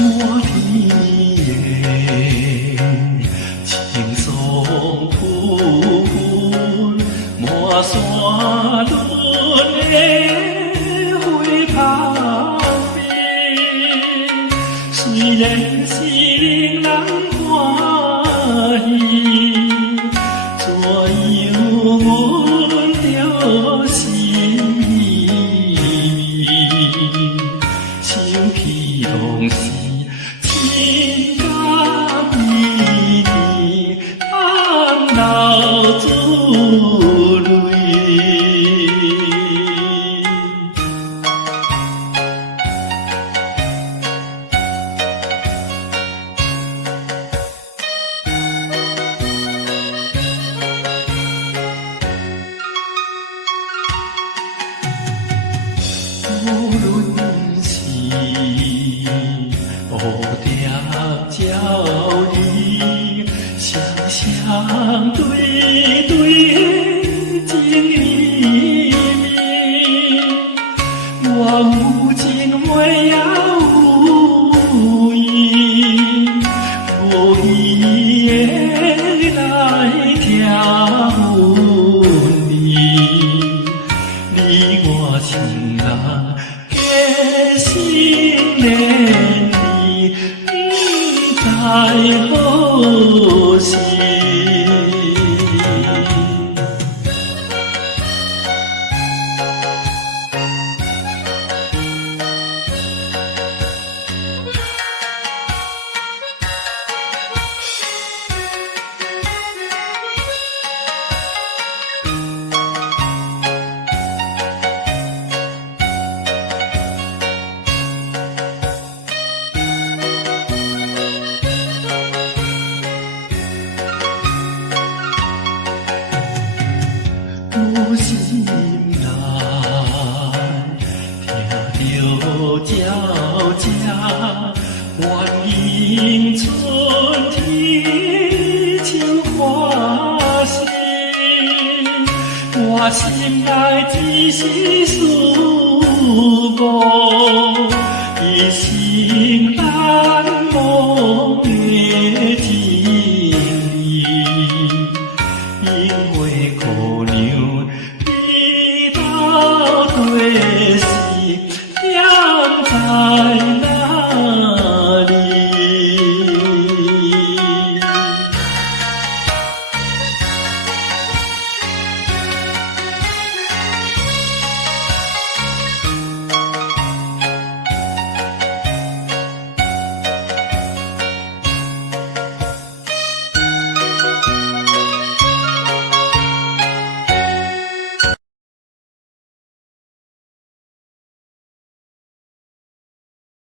我的眼，青松铺铺，满山轮的花香边，虽然是令人欢喜，怎样阮着心意？像彼拢是情感意义，放流珠泪。无论是乌蝶鸟语，双双对对的情意绵，我有情话也有意，无意的来听阮你我情人结心连理，不知何时。我心内听着鸟只原迎春天像花心，我心内只是思慕一生难忘的情意，因为姑娘你到对。